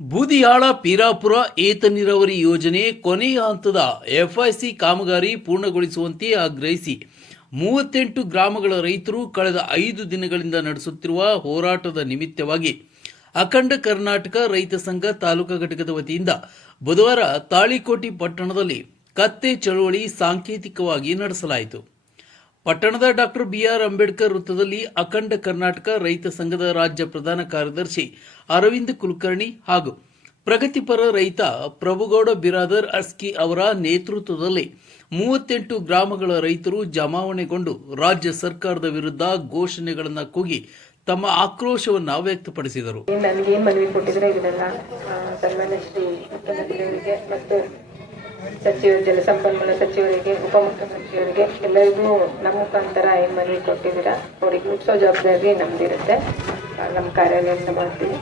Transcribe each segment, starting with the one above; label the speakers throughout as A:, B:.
A: ಬೂದಿಯಾಳ ಪೀರಾಪುರ ಏತ ನೀರಾವರಿ ಯೋಜನೆ ಕೊನೆಯ ಹಂತದ ಎಫ್ಐಸಿ ಕಾಮಗಾರಿ ಪೂರ್ಣಗೊಳಿಸುವಂತೆ ಆಗ್ರಹಿಸಿ. ಮೂವತ್ತೆಂಟು ಗ್ರಾಮಗಳ ರೈತರು ಕಳೆದ ಐದು ದಿನಗಳಿಂದ ನಡೆಸುತ್ತಿರುವ ಹೋರಾಟದ ನಿಮಿತ್ತವಾಗಿ ಅಖಂಡ ಕರ್ನಾಟಕ ರೈತ ಸಂಘ ತಾಲೂಕಾ ಘಟಕದ ವತಿಯಿಂದ ಬುಧವಾರ ತಾಳಿಕೋಟಿ ಪಟ್ಟಣದಲ್ಲಿ ಕತ್ತೆ ಚಳುವಳಿ ಸಾಂಕೇತಿಕವಾಗಿ ನಡೆಸಲಾಯಿತು. ಪಟ್ಟಣದ ಡಾಕ್ಟರ್ ಬಿಆರ್ ಅಂಬೇಡ್ಕರ್ ವೃತ್ತದಲ್ಲಿ ಅಖಂಡ ಕರ್ನಾಟಕ ರೈತ ಸಂಘದ ರಾಜ್ಯ ಪ್ರಧಾನ ಕಾರ್ಯದರ್ಶಿ ಅರವಿಂದ್ ಕುಲಕರ್ಣಿ ಹಾಗೂ ಪ್ರಗತಿಪರ ರೈತ ಪ್ರಭುಗೌಡ ಬಿರಾದರ್ ಅಸ್ಕಿ ಅವರ ನೇತೃತ್ವದಲ್ಲಿ ಮೂವತ್ತೆಂಟು ಗ್ರಾಮಗಳ ರೈತರು ಜಮಾವಣೆಗೊಂಡು ರಾಜ್ಯ ಸರ್ಕಾರದ ವಿರುದ್ಧ ಘೋಷಣೆಗಳನ್ನು ಕೂಗಿ ತಮ್ಮ ಆಕ್ರೋಶವನ್ನು ವ್ಯಕ್ತಪಡಿಸಿದರು.
B: ಸಚಿವ ಜಲಸಂಪನ್ಮೂಲ ಸಚಿವರಿಗೆ ಉಪಮುಖ್ಯಮಂತ್ರಿಯವರಿಗೆ ಎಲ್ಲರಿಗೂ ನಮ್ಮ ಮುಖಾಂತರ ಏನು ಮನವಿ ಕೊಟ್ಟಿದ್ದೀರಾ? ಅವರಿಗೆ ಮುಟ್ಸೋ ಜವಾಬ್ದಾರಿ ನಮ್ದಿರುತ್ತೆ. ನಮ್ಮ ಕಾರ್ಯಾಲಯದಿಂದ ಮಾಡ್ತೀವಿ.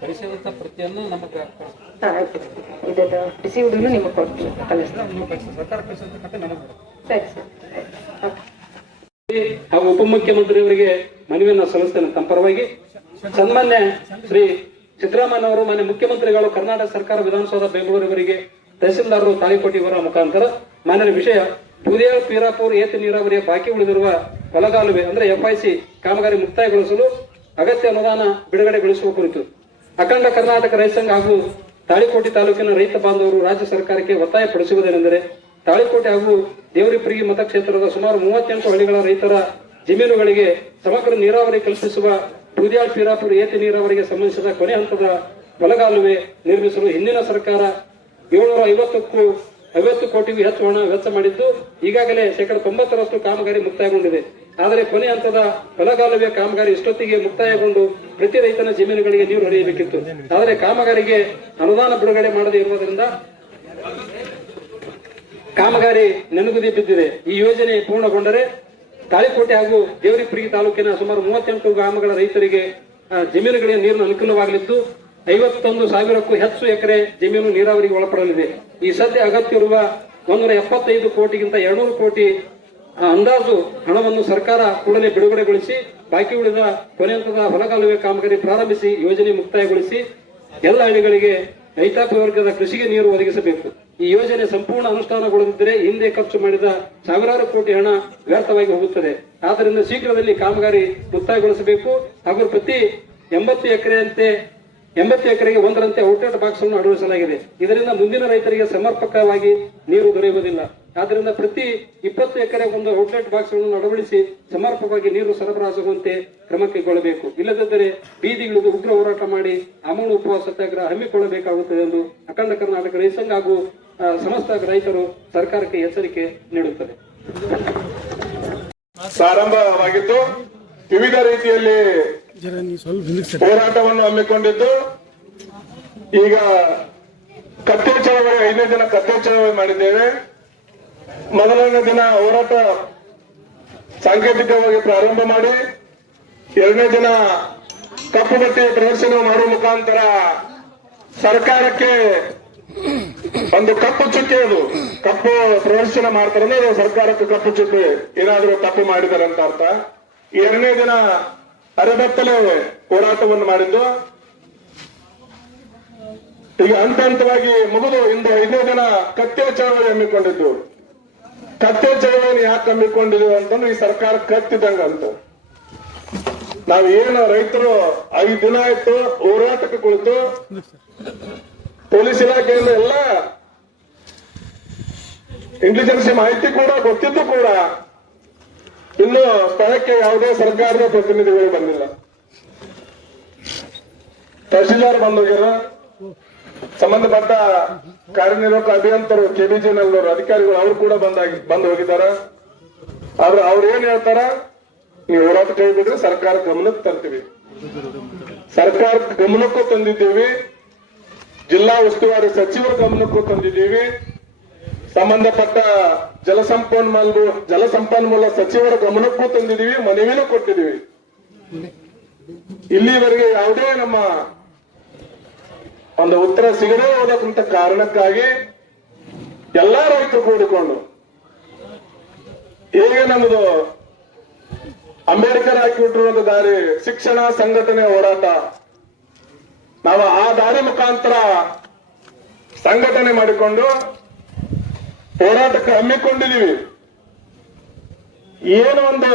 C: ಪರಿಶೀಲಿತ ಪ್ರತಿಯನ್ನು ನಮಗೆ
B: ಹಾ, ಆಯ್ತು ಇದನ್ನು ರಿಸೀವ್ಡ್ನು ನಿಮಗೆ ಕೊಡ್ತೀವಿ. ಸರಿ
C: ಹಾಗೂ ಉಪಮುಖ್ಯಮಂತ್ರಿಯವರಿಗೆ ಮನವಿಯನ್ನು ಸಲ್ಲಿಸ್ತೇನೆ. ತಮ್ಮ ಪರವಾಗಿ ಸನ್ಮಾನ್ಯ ಶ್ರೀ ಸಿದ್ದರಾಮಯ್ಯ ಅವರು ಮಾನ್ಯ ಮುಖ್ಯಮಂತ್ರಿಗಳು ಕರ್ನಾಟಕ ಸರ್ಕಾರ, ವಿಧಾನಸೌಧ ಬೆಂಗಳೂರಿನವರಿಗೆ ತಹಸೀಲ್ದಾರರು ತಾಯಿ ಕೊಟ್ಟಿವರ ಮುಖಾಂತರ ಮಾನ್ಯ ವಿಷಯ ಬೂದಿಯಾಳ ಪೀರಾಪುರ್ ಏತ ನೀರಾವರಿಯ ಬಾಕಿ ಉಳಿದಿರುವ ಹೊಲಗಾಲುವೆ ಅಂದ್ರೆ ಎಫ್ಐಸಿ ಕಾಮಗಾರಿ ಮುಕ್ತಾಯಗೊಳಿಸಲು ಅಗತ್ಯ ಅನುದಾನ ಬಿಡುಗಡೆಗೊಳಿಸುವ ಕುರಿತು. ಅಖಂಡ ಕರ್ನಾಟಕ ರೈತ ಸಂಘ ಹಾಗೂ ತಾಳಿಕೋಟೆ ತಾಲೂಕಿನ ರೈತ ಬಾಂಧವರು ರಾಜ್ಯ ಸರ್ಕಾರಕ್ಕೆ ಒತ್ತಾಯ ಪಡಿಸುವುದೇನೆಂದರೆ ತಾಳಿಕೋಟೆ ಹಾಗೂ ದೇವರಿಪ್ರಿಗಿ ಮತಕ್ಷೇತ್ರದ ಸುಮಾರು ಮೂವತ್ತೆಂಟು ಹಳ್ಳಿಗಳ ರೈತರ ಜಮೀನುಗಳಿಗೆ ಸಮಗ್ರ ನೀರಾವರಿ ಕಲ್ಪಿಸುವ ಬೂದಿಯಾಳ್ ಪೀರಾಪುರ ಏತ ನೀರಾವರಿಗೆ ಸಂಬಂಧಿಸಿದ ಕೊನೆ ಹಂತದ ಹೊಲಗಾಲುವೆ ನಿರ್ಮಿಸಲು ಹಿಂದಿನ ಸರ್ಕಾರ ಏಳ್ನೂರ ಐವತ್ತಕ್ಕೂ ಐವತ್ತು ಕೋಟಿಗೂ ಹೆಚ್ಚು ಹಣ ವೆಚ್ಚ ಮಾಡಿದ್ದು, ಈಗಾಗಲೇ ಶೇಕಡ ತೊಂಬತ್ತರಷ್ಟು ಕಾಮಗಾರಿ ಮುಕ್ತಾಯಗೊಂಡಿದೆ. ಆದರೆ ಕೊನೆ ಹಂತದ ಹೊಲಗಾಲುವೆ ಕಾಮಗಾರಿ ಇಷ್ಟೊತ್ತಿಗೆ ಮುಕ್ತಾಯಗೊಂಡು ಪ್ರತಿ ರೈತನ ಜಮೀನುಗಳಿಗೆ ನೀರು ಹರಿಯಬೇಕಿತ್ತು. ಆದರೆ ಕಾಮಗಾರಿಗೆ ಅನುದಾನ ಬಿಡುಗಡೆ ಮಾಡದೇ ಇರುವುದರಿಂದ ಕಾಮಗಾರಿ ನೆನಗುದಿ ಬಿದ್ದಿದೆ. ಈ ಯೋಜನೆ ಪೂರ್ಣಗೊಂಡರೆ ತಾಳಿಕೋಟೆ ಹಾಗೂ ದೇವರಿಪುರಿ ತಾಲೂಕಿನ ಸುಮಾರು ಮೂವತ್ತೆಂಟು ಗ್ರಾಮಗಳ ರೈತರಿಗೆ ಜಮೀನುಗಳಿಗೆ ನೀರಿನ ಅನುಕೂಲವಾಗಲಿದ್ದು, ಐವತ್ತೊಂದು ಸಾವಿರಕ್ಕೂ ಹೆಚ್ಚು ಎಕರೆ ಜಮೀನು ನೀರಾವರಿಗೆ ಒಳಪಡಲಿದೆ. ಈ ಸದ್ಯ ಅಗತ್ಯವಿರುವ ಒಂದೂರ ಎಪ್ಪತ್ತೈದು ಕೋಟಿಗಿಂತ ಎರಡ್ನೂರು ಕೋಟಿ ಅಂದಾಜು ಹಣವನ್ನು ಸರ್ಕಾರ ಕೂಡಲೇ ಬಿಡುಗಡೆಗೊಳಿಸಿ, ಬಾಕಿ ಉಳಿದ ಕೊನೆ ಹಂತದ ಹೊಲಗಾಲುವೆ ಕಾಮಗಾರಿ ಪ್ರಾರಂಭಿಸಿ, ಯೋಜನೆ ಮುಕ್ತಾಯಗೊಳಿಸಿ, ಎಲ್ಲ ಹಳ್ಳಿಗಳಿಗೆ ರೈತಾಪಿ ವರ್ಗದ ಕೃಷಿಗೆ ನೀರು ಒದಗಿಸಬೇಕು. ಈ ಯೋಜನೆ ಸಂಪೂರ್ಣ ಅನುಷ್ಠಾನಗೊಳ್ಳದಿದ್ದರೆ ಹಿಂದೆ ಖರ್ಚು ಮಾಡಿದ ಸಾವಿರಾರು ಕೋಟಿ ಹಣ ವ್ಯರ್ಥವಾಗಿ ಹೋಗುತ್ತದೆ. ಆದ್ದರಿಂದ ಶೀಘ್ರದಲ್ಲಿ ಕಾಮಗಾರಿ ಮುಕ್ತಾಯಗೊಳಿಸಬೇಕು. ಹಾಗೂ ಪ್ರತಿ ಎಂಬತ್ತು ಎಕರೆಯಂತೆ, ಎಂಬತ್ತು ಎಕರೆಗೆ ಒಂದರಂತೆ ಔಟ್ಲೆಟ್ ಬಾಕ್ಸ್ ಅನ್ನು ಅಳವಡಿಸಲಾಗಿದೆ. ಇದರಿಂದ ಮುಂದಿನ ರೈತರಿಗೆ ಸಮರ್ಪಕವಾಗಿ ನೀರು ದೊರೆಯುವುದಿಲ್ಲ. ಆದ್ದರಿಂದ ಪ್ರತಿ ಇಪ್ಪತ್ತು ಎಕರೆ ಒಂದು ಔಟ್ಲೆಟ್ ಬಾಕ್ಸ್ ಅನ್ನು ಅಳವಡಿಸಿ ಸಮರ್ಪಕವಾಗಿ ನೀರು ಸರಬರಾಜಾಗುವಂತೆ ಕ್ರಮ ಕೈಗೊಳ್ಳಬೇಕು. ಇಲ್ಲದಿದ್ದರೆ ಬೀದಿಗಿಳಿದು ಉಗ್ರ ಹೋರಾಟ ಮಾಡಿ ಅಮೌನ ಉಪವಾಸ ಸತ್ಯಾಗ್ರಹ ಹಮ್ಮಿಕೊಳ್ಳಬೇಕಾಗುತ್ತದೆ ಎಂದು ಅಖಂಡ ಕರ್ನಾಟಕ ರೈತ ಸಂಘ ಹಾಗೂ ಸಮಸ್ತ ರೈತರು ಸರ್ಕಾರಕ್ಕೆ ಎಚ್ಚರಿಕೆ ನೀಡುತ್ತದೆ.
D: ಪ್ರಾರಂಭವಾಗಿದ್ದು ವಿವಿಧ ರೀತಿಯಲ್ಲಿ ಹೋರಾಟವನ್ನು ಹಮ್ಮಿಕೊಂಡಿದ್ದು. ಈಗ ಕತ್ತೆ ಚಳವಳಿ, ಐದನೇ ದಿನ ಕತ್ತೆ ಚಳವಳಿ ಮಾಡಿದ್ದೇವೆ. ಮೊದಲನೇ ದಿನ ಹೋರಾಟ ಸಾಂಕೇತಿಕವಾಗಿ ಪ್ರಾರಂಭ ಮಾಡಿ, ಎರಡನೇ ದಿನ ಕಪ್ಪು ಬಟ್ಟೆ ಪ್ರದರ್ಶನ ಮಾಡುವ ಮುಖಾಂತರ ಸರ್ಕಾರಕ್ಕೆ ಒಂದು ಕಪ್ಪು ಚುಕ್ಕೆ ಅದು. ಕಪ್ಪು ಪ್ರದರ್ಶನ ಮಾಡ್ತಾರಲ್ಲ ಅದು ಸರ್ಕಾರಕ್ಕೆ ಕಪ್ಪು ಚುಕ್ಕೆ ಏನಾದ್ರೂ ತಪ್ಪು ಮಾಡಿದ್ದಾರೆ ಅಂತ ಅರ್ಥ. ಎರಡನೇ ದಿನ ಅರೆಬತ್ತಲೆ ಹೋರಾಟವನ್ನು ಮಾಡಿದ್ದು. ಈಗ ಹಂತ ಹಂತವಾಗಿ ಮುಗಿದು ಇಂದು ಐದನೇ ದಿನ ಕತ್ತೆ ಚಳವಳಿ ಹಮ್ಮಿಕೊಂಡಿದ್ದು. ಕತ್ತೆ ಚಳವಳಿ ಯಾಕೆ ಹಮ್ಮಿಕೊಂಡಿದ್ದೀವಿ ಅಂತಂದ್ರೆ ಈ ಸರ್ಕಾರ ಕತ್ತಿದಂಗ ಅಂತ. ನಾವು ಏನು ರೈತರು ಐದು ದಿನ ಆಯ್ತು ಹೋರಾಟಕ್ಕೆ ಕುಳಿತು ಪೊಲೀಸ್ ಇಲಾಖೆಯಿಂದ ಎಲ್ಲ ಇಂಟೆಲಿಜೆನ್ಸ್ ಮಾಹಿತಿ ಕೂಡ ಗೊತ್ತಿದ್ದು ಕೂಡ ಇನ್ನು ಸ್ಥಳಕ್ಕೆ ಯಾವುದೇ ಸರ್ಕಾರದ ಪ್ರತಿನಿಧಿಗಳು ಬಂದಿಲ್ಲ. ತಹಶೀಲ್ದಾರ್ ಬಂದೋಗ್ಯಾರ. ಸಂಬಂಧಪಟ್ಟ ಕಾರ್ಯನಿರ್ವಾಹಕ ಅಭಿಯಂತರು ಕೆಬಿಜಿನಲ್ಲವರು ಅಧಿಕಾರಿಗಳು ಅವರು ಕೂಡ ಬಂದಾಗಿ ಬಂದು ಹೋಗಿದ್ದಾರೆ. ಆದ್ರೆ ಅವ್ರು ಏನ್ ಹೇಳ್ತಾರ? ನೀವು ಹೋರಾಟ ಕೈ ಸರ್ಕಾರ ಗಮನಕ್ಕೆ ತರ್ತೀವಿ. ಸರ್ಕಾರ ಗಮನಕ್ಕೂ ತಂದಿದ್ದೀವಿ. ಜಿಲ್ಲಾ ಉಸ್ತುವಾರಿ ಸಚಿವರ ಗಮನಕ್ಕೂ ತಂದಿದ್ದೀವಿ. ಸಂಬಂಧಪಟ್ಟ ಜಲಸಂಪನ್ಮೂಲ ಜಲಸಂಪನ್ಮೂಲ ಸಚಿವರ ಗಮನಕ್ಕೂ ತಂದಿದ್ದೀವಿ, ಮನವಿನೂ ಕೊಟ್ಟಿದ್ದೀವಿ. ಇಲ್ಲಿವರೆಗೆ ಯಾವುದೇ ನಮ್ಮ ಒಂದು ಉತ್ತರ ಸಿಗದೇ ಹೋದಕ್ಕಂತ ಕಾರಣಕ್ಕಾಗಿ ಎಲ್ಲಾ ರೈತರು ಕೂಡಿಕೊಂಡು, ಹೇಗೆ ನಮ್ಮದು ಅಂಬೇಡ್ಕರ್ ಹಾಕಿಬಿಟ್ಟಿರುವಂತ ದಾರಿ ಶಿಕ್ಷಣ ಸಂಘಟನೆ ಹೋರಾಟ ನಾವು ಆ ದಾರಿ ಮುಖಾಂತರ ಸಂಘಟನೆ ಮಾಡಿಕೊಂಡು ಹೋರಾಟಕ್ಕೆ ಹಮ್ಮಿಕೊಂಡಿದೀವಿ ಏನು ಒಂದು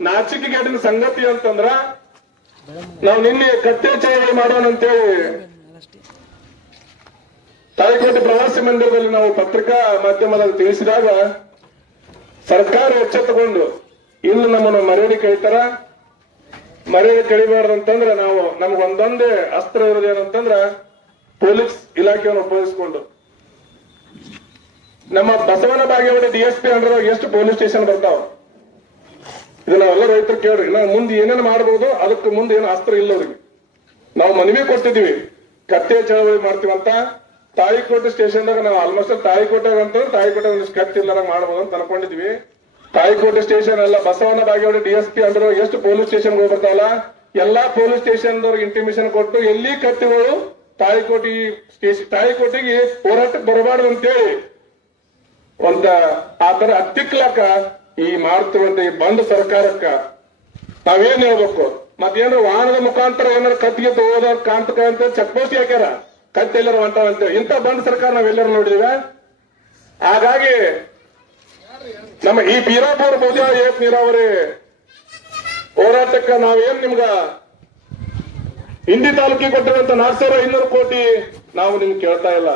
D: ನಾಚಿಕೆಗೇಡಿನ ಸಂಗತಿ ಅಂತಂದ್ರ ನಾವು ನಿನ್ನೆ ಕಟ್ಟೆ ಚಳವಳಿ ಮಾಡೋಣ ಅಂತೇಳಿ ತಾಳಿಕೋಟೆ ಪ್ರವಾಸಿ ಮಂದಿರದಲ್ಲಿ ನಾವು ಪತ್ರಿಕಾ ಮಾಧ್ಯಮದಲ್ಲಿ ತಿಳಿಸಿದಾಗ ಸರ್ಕಾರ ಎಚ್ಚೆತ್ತುಕೊಂಡು ಇನ್ನು ನಮ್ಮನ್ನು ಮರಳಿ ಕಳಿತಾರ ಮರ್ಯಾದೆ ಕಳಿಬಾರ್ದು ಅಂತಂದ್ರೆ ನಾವು ನಮ್ಗೆ ಒಂದೊಂದೇ ಅಸ್ತ್ರ ಇರೋದು ಏನಂತಂದ್ರ ಪೊಲೀಸ್ ಇಲಾಖೆಯನ್ನು ಉಪಯೋಗಿಸಿಕೊಂಡು ನಮ್ಮ ಬಸವನ ಬಾಗೇವಾಡಿ ಡಿಎಸ್ಪಿ ಅಂಡರ್ ಎಷ್ಟು ಪೊಲೀಸ್ ಸ್ಟೇಷನ್ ಬರ್ತಾವ? ಇದು ನಾವೆಲ್ಲ ರೈತರು ಕೇಳ್ರಿ. ನಾವು ಮುಂದೆ ಏನೇನು ಮಾಡಬಹುದು ಅದಕ್ಕೆ ಮುಂದೆ ಏನು ಅಸ್ತ್ರ ಇಲ್ಲ ಅವ್ರಿಗೆ. ನಾವು ಮನವಿ ಕೊಟ್ಟಿದ್ದೀವಿ. ಕತ್ತೆ ಚಳವಳಿ ಮಾಡ್ತೀವಂತ. ತಾಯಿಕೋಟೆ ಸ್ಟೇಷನ್ದಾಗ ನಾವು ಆಲ್ಮೋಸ್ಟ್ ತಾಯಿಕೋಟೆ ಅಂತಂದ್ರೆ ತಾಯಿಕೋಟೆ ಒಂದಿಷ್ಟು ಕತ್ತೆ ಇಲ್ಲಾರಂಗ್ ಮಾಡ್ಬೋದು ಅಂತ ಅನ್ಕೊಂಡಿದ್ವಿ ತಾಳಿಕೋಟೆ ಸ್ಟೇಷನ್ ಅಲ್ಲ ಬಸವನ ಬಾಗೇವಾಡಿ ಡಿಎಸ್ಪಿ ಅಂದ್ರು ಎಷ್ಟು ಪೊಲೀಸ್ ಸ್ಟೇಷನ್ ಹೋಗ್ಬರ್ತಾವಲ್ಲ ಎಲ್ಲಾ ಪೊಲೀಸ್ ಸ್ಟೇಷನ್ ಇಂಟಿಮೇಷನ್ ಕೊಟ್ಟು ಎಲ್ಲಿ ಕತ್ತಿಗಳು ತಾಳಿಕೋಟಿ ಸ್ಟೇಷನ್ ತಾಯಿಕೋಟಿಗೆ ಹೋರಾಟಕ್ಕೆ ಬರಬಾರ್ದು ಅಂತೇಳಿ. ಒಂದ ಆತರ ಹತ್ತಿಕ್ಲಕ ಈ ಮಾಡ್ತಿರುವಂತ ಈ ಬಂದ್ ಸರ್ಕಾರಕ್ಕ ನಾವೇನ್ ಹೇಳ್ಬೇಕು? ಮತ್ತೇನಾರ ವಾಹನದ ಮುಖಾಂತರ ಏನಾರ ಕತ್ತಿಗೆ ತಗೋದ ಕಾಂತಕ ಅಂತ ಚೆಕ್ ಪೋಸ್ಟ್ ಹಾಕ್ಯಾರ. ಕತ್ತಿ ಅಂತ ಇಂಥ ಬಂದ್ ಸರ್ಕಾರ ನಾವೆಲ್ಲರೂ ನೋಡಿದಿವ. ಹಾಗಾಗಿ ನಮ್ಮ ಈ ಬೀರಾಪುರ ಬಹುಜ ಏಕ್ ನೀರಾವರಿ ಹೋರಾಟಕ್ಕ ನಾವೇನ್ ನಿಮ್ಗ ಹಿಂದಿ ತಾಲೂಕಿಗೆ ಕೊಟ್ಟಿರುವಂತ ನಾಲ್ಕು ಸಾವಿರ ಇನ್ನೂರು ಕೋಟಿ ನಾವು ನಿಮ್ಗೆ ಕೇಳ್ತಾ ಇಲ್ಲ.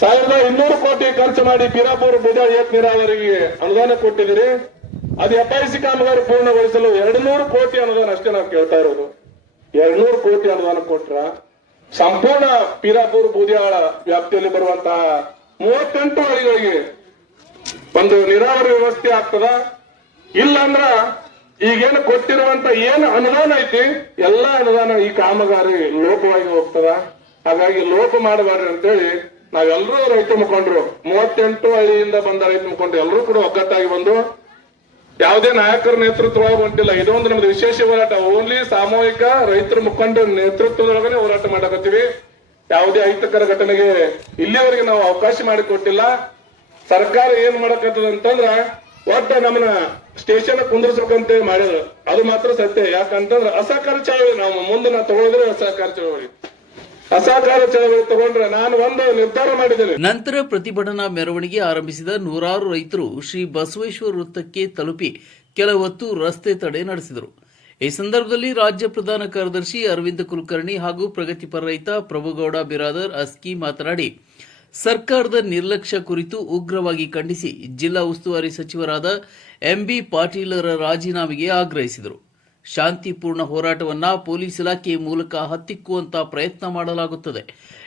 D: ಸಾವಿರದ ಇನ್ನೂರು ಕೋಟಿ ಖರ್ಚು ಮಾಡಿ ಬೀರಾಪುರ ಬುಧ ಏತ್ ನೀರಾವರಿಗೆ ಅನುದಾನ ಕೊಟ್ಟಿದ್ದೀರಿ. ಅದು ಎಫ್ಐಸಿ ಕಾಮಗಾರಿ ಪೂರ್ಣಗೊಳಿಸಲು ಎರಡು ನೂರು ಕೋಟಿ ಅನುದಾನ ಅಷ್ಟೇ ನಾವು ಕೇಳ್ತಾ ಇರೋದು. ಎರಡು ನೂರು ಕೋಟಿ ಅನುದಾನ ಕೊಟ್ರ ಸಂಪೂರ್ಣ ಪೀರಾಪುರ ಬೂದಿಯಾಳ ವ್ಯಾಪ್ತಿಯಲ್ಲಿ ಬರುವಂತಹ ಮೂವತ್ತೆಂಟು ಹಳ್ಳಿಗಳಿಗೆ ಒಂದು ನೀರಾವರಿ ವ್ಯವಸ್ಥೆ ಆಗ್ತದ? ಇಲ್ಲಂದ್ರ ಈಗೇನು ಕೊಟ್ಟಿರುವಂತ ಏನು ಅನುದಾನ ಐತಿ? ಎಲ್ಲಾ ಅನುದಾನ ಈ ಕಾಮಗಾರಿ ಲೋಪವಾಗಿ ಹೋಗ್ತದ. ಹಾಗಾಗಿ ಲೋಪ ಮಾಡಬಾರ್ದು ಅಂತೇಳಿ ನಾವೆಲ್ಲರೂ ರೈತ ಮುಖಂಡರು, ಮೂವತ್ತೆಂಟು ಹಳ್ಳಿಯಿಂದ ಬಂದ ರೈತ ಮುಖಂಡರು ಎಲ್ಲರೂ ಕೂಡ ಒಗ್ಗಟ್ಟಾಗಿ ಬಂದು ಯಾವುದೇ ನಾಯಕರ ನೇತೃತ್ವ ಹೊಂಟಿಲ್ಲ. ಇದೊಂದು ನಮ್ದು ವಿಶೇಷ ಹೋರಾಟ. ಓನ್ಲಿ ಸಾಮೂಹಿಕ ರೈತರ ಮುಖಂಡ ನೇತೃತ್ವದೊಳಗನೆ ಹೋರಾಟ ಮಾಡಕತ್ತೀವಿ ಯಾವುದೇ ಅಹಿತಕರ ಘಟನೆಗೆ ಇಲ್ಲಿಯವರೆಗೆ ನಾವು ಅವಕಾಶ ಮಾಡಿಕೊಟ್ಟಿಲ್ಲ. ಸರ್ಕಾರ ಏನ್ ಮಾಡಕತ್ತದ ಅಂತಂದ್ರ ಒಟ್ಟ ನಮ್ಮನ್ನ ಸ್ಟೇಷನ್ ಕುಂದಿರ್ಸ್ಬೇಕಂತ ಮಾಡಿದ್ರು. ಅದು ಮಾತ್ರ ಸತ್ಯ. ಯಾಕಂತಂದ್ರ ಅಸಹಕಾರ ಚಳವಳಿ ನಾವು ಮುಂದೆ ನಾ ತಗೊಳಿದ್ರೆ ಅಸಹಕಾರ ಚಳವಳಿ.
A: ನಂತರ ಪ್ರತಿಭಟನಾ ಮೆರವಣಿಗೆ ಆರಂಭಿಸಿದ ನೂರಾರು ರೈತರು ಶ್ರೀ ಬಸವೇಶ್ವರ ವೃತ್ತಕ್ಕೆ ತಲುಪಿ ಕೆಲ ಹೊತ್ತು ರಸ್ತೆ ತಡೆ ನಡೆಸಿದರು. ಈ ಸಂದರ್ಭದಲ್ಲಿ ರಾಜ್ಯ ಪ್ರಧಾನ ಕಾರ್ಯದರ್ಶಿ ಅರವಿಂದ ಕುಲಕರ್ಣಿ ಹಾಗೂ ಪ್ರಗತಿಪರ ರೈತ ಪ್ರಭುಗೌಡ ಬಿರಾದರ್ ಅಸ್ಕಿ ಮಾತನಾಡಿ ಸರ್ಕಾರದ ನಿರ್ಲಕ್ಷ್ಯ ಕುರಿತು ಉಗ್ರವಾಗಿ ಖಂಡಿಸಿ ಜಿಲ್ಲಾ ಉಸ್ತುವಾರಿ ಸಚಿವರಾದ ಎಂಬಿ ಪಾಟೀಲರ ರಾಜೀನಾಮೆಗೆ ಆಗ್ರಹಿಸಿದರು. ಶಾಂತಿಪೂರ್ಣ ಹೋರಾಟವನ್ನ ಪೊಲೀಸ್ ಇಲಾಖೆ ಮೂಲಕ ಹತ್ತಿಕ್ಕುವಂತ ಪ್ರಯತ್ನ ಮಾಡಲಾಗುತ್ತದೆ.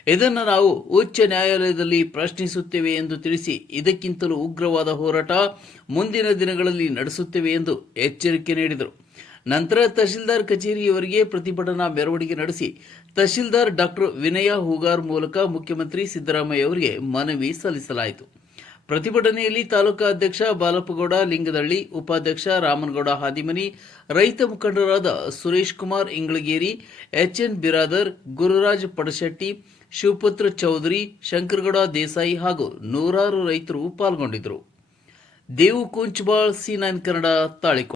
A: ಇದನ್ನು ನಾವು ಉಚ್ಚ ನ್ಯಾಯಾಲಯದಲ್ಲಿ ಪ್ರಶ್ನಿಸುತ್ತೇವೆ ಎಂದು ತಿಳಿಸಿ ಇದಕ್ಕಿಂತಲೂ ಉಗ್ರವಾದ ಹೋರಾಟ ಮುಂದಿನ ದಿನಗಳಲ್ಲಿ ನಡೆಸುತ್ತೇವೆ ಎಂದು ಎಚ್ಚರಿಕೆ ನೀಡಿದರು. ನಂತರ ತಹಶೀಲ್ದಾರ್ ಕಚೇರಿಯವರಿಗೆ ಪ್ರತಿಭಟನಾ ಮೆರವಣಿಗೆ ನಡೆಸಿ ತಹಶೀಲ್ದಾರ್ ಡಾಕ್ಟರ್ ವಿನಯ ಹೂಗಾರ್ ಮೂಲಕ ಮುಖ್ಯಮಂತ್ರಿ ಸಿದ್ದರಾಮಯ್ಯ ಅವರಿಗೆ ಮನವಿ ಸಲ್ಲಿಸಲಾಯಿತು. ಪ್ರತಿಭಟನೆಯಲ್ಲಿ ತಾಲೂಕಾ ಅಧ್ಯಕ್ಷ ಬಾಲಪ್ಪಗೌಡ, ಲಿಂಗದಳ್ಳಿ ಉಪಾಧ್ಯಕ್ಷ ರಾಮನಗೌಡ ಹಾದಿಮನಿ, ರೈತ ಮುಖಂಡರಾದ ಸುರೇಶ್ ಕುಮಾರ್ ಇಂಗಳಗೇರಿ, ಎಚ್ಎನ್ ಬಿರಾದರ್, ಗುರುರಾಜ್ ಪಡಶೆಟ್ಟಿ, ಶಿವಪುತ್ರ ಚೌಧರಿ, ಶಂಕರಗೌಡ ದೇಸಾಯಿ ಹಾಗೂ ನೂರಾರು ರೈತರು ಪಾಲ್ಗೊಂಡಿದ್ದರು. Devu Kunchbal C nine Kannada ತಾಳಿಕೋ